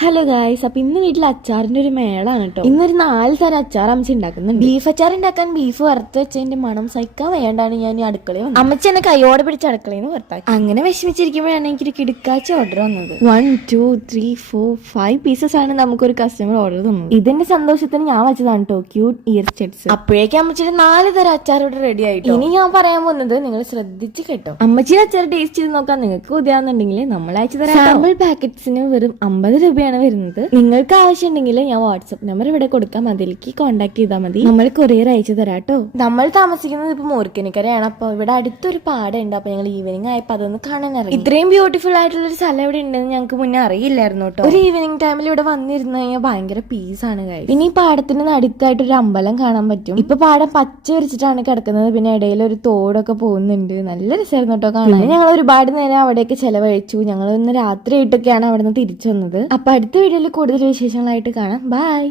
Hello guys അപ്പൊ ഇന്ന് വീട്ടിൽ അച്ചാറിന്റെ ഒരു മേളാണ് കേട്ടോ. ഇന്നൊരു നാല് തരം അച്ചാർ അമ്മച്ചി ഉണ്ടാക്കുന്നുണ്ട്. ബീഫ് അച്ചാർ ഉണ്ടാക്കാൻ ബീഫ് വറുത്ത് വെച്ചതിന്റെ മണം സഹിക്കാൻ വേണ്ടാണ് ഞാൻ ഈ അടുക്കളയിൽ വന്നത്. അമ്മച്ചി എന്നെ കൈയോടെ പിടിച്ച് അടുക്കളയിൽ നിന്ന് പുറത്താക്കി. അങ്ങനെ വിഷമിച്ചിരിക്കുമ്പോഴാണ് എനിക്കൊരു കിടക്കാച്ച ഓർഡർ വന്നത്. One two three four five pieces ആണ് നമുക്കൊരു കസ്റ്റമർ ഓർഡർ തന്നത്. ഇതിന്റെ സന്തോഷത്തിന് ഞാൻ വെച്ചതാണ് കേട്ടോ ക്യൂട്ട് ഇയർ ചെറ്റ്സ് അപ്പോഴേക്കും അമ്മച്ചിയുടെ നാല് തരം അച്ചാർ ഇവിടെ റെഡി ആയിട്ട്? ഇനി ഞാൻ പറയാൻ പോകുന്നത് നിങ്ങൾ ശ്രദ്ധിച്ച് കേട്ടോ. അമ്മച്ചിയുടെ അച്ചാർ ടേസ്റ്റ് ചെയ്ത് നോക്കാൻ നിങ്ങൾക്ക് ഉദ്യാന്നുണ്ടെങ്കിൽ നമ്മൾ അയച്ചു തരാം സാമ്പിൾ പാക്കറ്റ്സിന് വെറും അമ്പത് രൂപയാണ് വരുന്നത്. നിങ്ങൾക്ക് ആവശ്യമുണ്ടെങ്കിൽ ഞാൻ വാട്സപ്പ് നമ്പർ ഇവിടെ കൊടുക്കാം. അതിലേക്ക് കോൺടാക്ട് ചെയ്താൽ മതി. നമ്മൾ കൊറിയർ അയച്ചു തരാം കേട്ടോ നമ്മൾ താമസിക്കുന്നത് ഇപ്പൊ മൂർക്കനിക്കരയാണ് അപ്പൊ ഇവിടെ അടുത്തൊരു പാടുണ്ട് അപ്പൊ ഞങ്ങൾ ഈവനിങ് ആയപ്പോ അതൊന്ന് കാണാൻ ഇറങ്ങി. ഇത്രയും ബ്യൂട്ടിഫുൾ ആയിട്ടുള്ള ഒരു സ്ഥലം ഇവിടെ ഉണ്ടെന്ന് ഞങ്ങൾക്ക് മുന്നേ അറിയില്ലായിരുന്നു കേട്ടോ. ഒരു ഈവനിങ് ടൈമിൽ ഇവിടെ വന്നിരുന്നു കഴിഞ്ഞാൽ ഭയങ്കര പീസ് ആണ് കഴിഞ്ഞു ഇനി പാടത്തിന് നടുക്കായിട്ട് ഒരു അമ്പലം കാണാൻ പറ്റും. ഇപ്പൊ പാടം പച്ച വരിച്ചിട്ടാണ് കിടക്കുന്നത്. പിന്നെ ഇടയിൽ ഒരു തോടൊക്കെ പോകുന്നുണ്ട്. നല്ല രസമായിരുന്നു കേട്ടോ കാണാൻ. ഞങ്ങൾ ഒരുപാട് നേരം അവിടെയൊക്കെ ചെലവഴിച്ചു. ഞങ്ങൾ ഇന്ന് രാത്രി ആയിട്ടൊക്കെയാണ് അവിടെ നിന്ന് തിരിച്ചു വന്നത്. അപ്പൊ അടുത്ത വീഡിയോയിൽ കൂടുതൽ വിശേഷങ്ങളായിട്ട് കാണാം. ബൈ